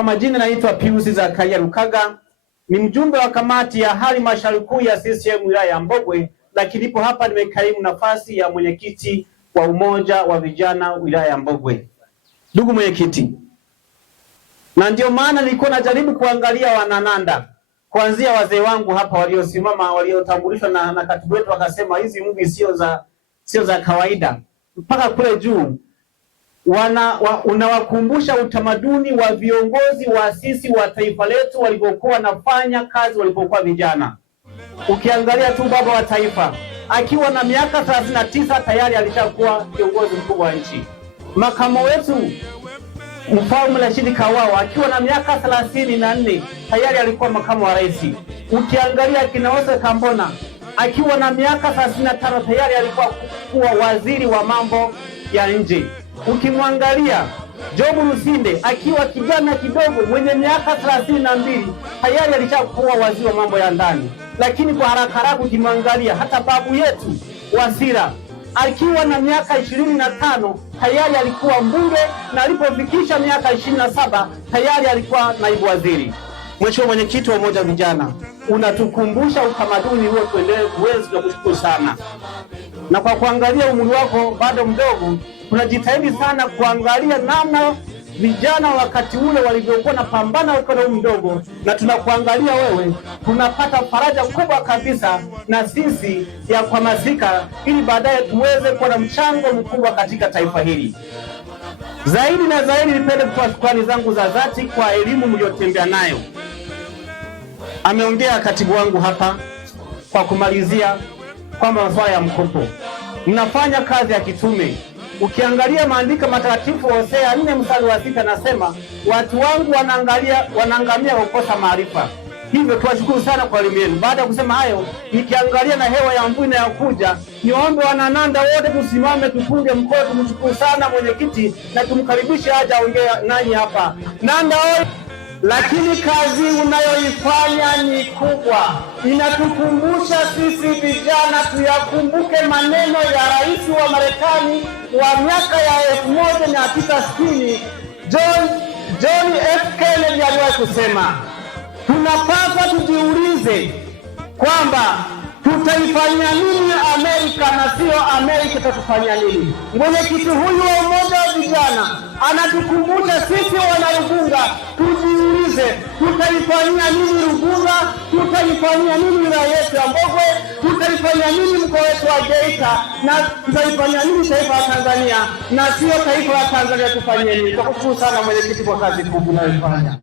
Kwa majina naitwa Pius Zakaria Lukaga, ni mjumbe wa kamati ya halmashauri kuu ya CCM wilaya ya Mbogwe, lakini nipo hapa nimekaimu nafasi ya mwenyekiti wa umoja wa vijana wilaya ya Mbogwe. Ndugu mwenyekiti, na ndio maana nilikuwa najaribu kuangalia wanananda, kuanzia wazee wangu hapa waliosimama, waliotambulishwa na katibu wetu, akasema hizi mvi sio za kawaida, mpaka kule juu unawakumbusha utamaduni wa viongozi waasisi wa taifa letu walivyokuwa nafanya kazi walipokuwa vijana. Ukiangalia tu baba wa taifa akiwa na miaka 39 tayari alishakuwa kiongozi mkubwa wa nchi. Makamo wetu Mfalme Rashid Kawawa akiwa na miaka 34 tayari alikuwa makamu wa rais. Ukiangalia kina Oscar Kambona akiwa na miaka 35 tayari alikuwa waziri wa mambo ya nje. Ukimwangalia Job Lusinde akiwa kijana kidogo mwenye miaka 32 tayari alishakuwa waziri wa mambo ya ndani. Lakini kwa haraka ukimwangalia hata babu yetu Wasira akiwa na miaka 25 tayari alikuwa mbunge, na alipofikisha miaka 27 tayari alikuwa naibu waziri. Mheshimiwa mwenyekiti wa umoja vijana, unatukumbusha utamaduni huo, tuendelee kuwezi na kushukuru sana. Na kwa kuangalia umri wako bado mdogo, tunajitahidi sana kuangalia namna vijana wakati ule walivyokuwa na pambana ukiwa mdogo, na tunakuangalia wewe, tunapata faraja kubwa kabisa na sisi ya kuhamasika, ili baadaye tuweze kuwa na mchango mkubwa katika taifa hili. Zaidi na zaidi, nipende kutoa shukrani zangu za dhati kwa elimu mliotembea nayo. Ameongea katibu wangu hapa kwa kumalizia kwamba masuala ya mkopo, mnafanya kazi ya kitume. Ukiangalia maandiko matakatifu Hosea 4:6 nasema watu wangu wanaangamia kwa kukosa maarifa. Hivyo tuwashukuru sana kwa elimu yenu. Baada ya kusema hayo, nikiangalia na hewa ya mvua inayokuja, niombe wanananda wote tusimame, tupunge mkono, tumshukuru sana mwenyekiti na tumkaribishe aje aongee nanyi hapa. Nanda oi! Lakini kazi unayoifanya ni kubwa, inatukumbusha sisi vijana tuyakumbuke maneno ya rais wa Marekani wa miaka ya 1960 John F. Kennedy aliwahi kusema, tunapaswa tujiulize kwamba tutaifanya nini Amerika na sio Amerika itatufanya nini. Mwenyekiti huyu wa umoja wa vijana anatukumbusha sisi wanarugunga tujiulize, tutaifanyia nini Rugunga, tutaifanyia nini wilaya yetu ya Mbogwe, tutaifanyia nini mkoa wetu wa Geita, na tutaifanyia nini taifa la Tanzania, na sio taifa la Tanzania tufanye nini. Tukushukuru sana mwenyekiti kwa kazi kubwa unayofanya.